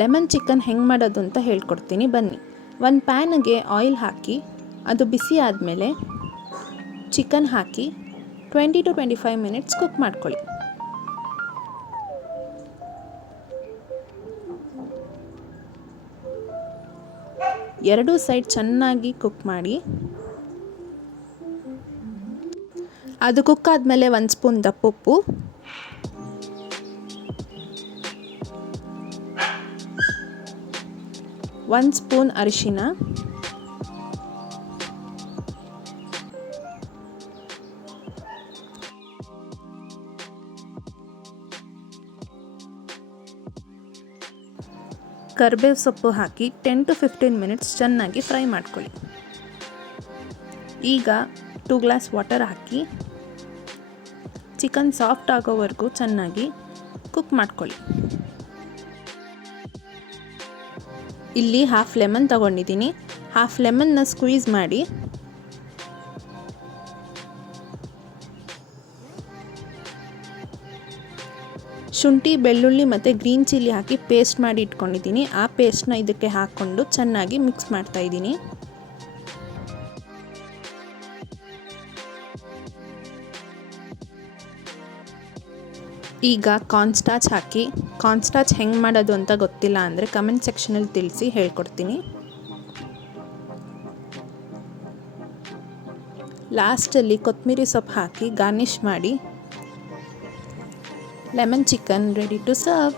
Lemon chicken ಹೆಂಗೆ ಮಾಡೋದು ಅಂತ ಹೇಳ್ಕೊಡ್ತೀನಿ ಬನ್ನಿ. ಒಂದು ಪ್ಯಾನ್ಗೆ ಆಯಿಲ್ ಹಾಕಿ ಅದು ಬಿಸಿ ಆದಮೇಲೆ chicken hockey 20 to 25 minutes cook ಮಾಡ್ಕೊಳ್ಳಿ. ಎರಡೂ ಸೈಡ್ ಚೆನ್ನಾಗಿ ಕುಕ್ ಮಾಡಿ. ಅದು ಕುಕ್ ಆದಮೇಲೆ 1 ಸ್ಪೂನ್ ದಪ್ಪುಪ್ಪು, 1 ಸ್ಪೂನ್ ಅರಿಶಿನ, ಕರಿಬೇವು ಸೊಪ್ಪು ಹಾಕಿ 10 to 15 ಮಿನಿಟ್ಸ್ ಚೆನ್ನಾಗಿ ಫ್ರೈ ಮಾಡ್ಕೊಳ್ಳಿ. ಈಗ 2 ಗ್ಲಾಸ್ ವಾಟರ್ ಹಾಕಿ ಚಿಕನ್ ಸಾಫ್ಟ್ ಆಗೋವರೆಗೂ ಚೆನ್ನಾಗಿ ಕುಕ್ ಮಾಡ್ಕೊಳ್ಳಿ. ಇಲ್ಲಿ ಹಾಫ್ ಲೆಮನ್ ತಗೊಂಡಿದ್ದೀನಿ. ಹಾಫ್ ಲೆಮನ್ನ ಸ್ಕ್ವೀಸ್ ಮಾಡಿ ಶುಂಠಿ, ಬೆಳ್ಳುಳ್ಳಿ ಮತ್ತು ಗ್ರೀನ್ ಚಿಲ್ಲಿ ಹಾಕಿ ಪೇಸ್ಟ್ ಮಾಡಿ ಇಟ್ಕೊಂಡಿದ್ದೀನಿ. ಆ ಪೇಸ್ಟ್ನ ಇದಕ್ಕೆ ಹಾಕ್ಕೊಂಡು ಚೆನ್ನಾಗಿ ಮಿಕ್ಸ್ ಮಾಡ್ತಾ ಇದ್ದೀನಿ. ಈಗ ಕಾರ್ನ್ಸ್ಟಾರ್ಚ್ ಹಾಕಿ, ಕಾರ್ನ್ಸ್ಟಾರ್ಚ್ ಹೆಂಗೆ ಮಾಡೋದು ಅಂತ ಗೊತ್ತಿಲ್ಲ ಅಂದರೆ ಕಮೆಂಟ್ ಸೆಕ್ಷನಲ್ಲಿ ತಿಳಿಸಿ, ಹೇಳ್ಕೊಡ್ತೀನಿ. ಲಾಸ್ಟಲ್ಲಿ ಕೊತ್ತಂಬರಿ ಸೊಪ್ಪು ಹಾಕಿ ಗಾರ್ನಿಷ್ ಮಾಡಿ lemon chicken ready to serve.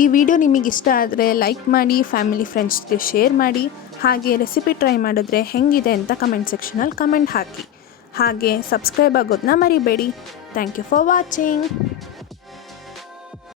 ಈ ವಿಡಿಯೋ ನಿಮಗೆ ಇಷ್ಟ ಆದರೆ ಲೈಕ್ ಮಾಡಿ, ಫ್ಯಾಮಿಲಿ ಫ್ರೆಂಡ್ಸ್ಗೆ ಶೇರ್ ಮಾಡಿ. ಹಾಗೆ ರೆಸಿಪಿ ಟ್ರೈ ಮಾಡಿದ್ರೆ ಹೆಂಗಿದೆ ಅಂತ ಕಮೆಂಟ್ ಸೆಕ್ಷನಲ್ಲಿ ಕಮೆಂಟ್ ಹಾಕಿ. ಹಾಗೆ ಸಬ್ಸ್ಕ್ರೈಬ್ ಆಗೋದನ್ನ ಮರಿಬೇಡಿ. Thank you for watching.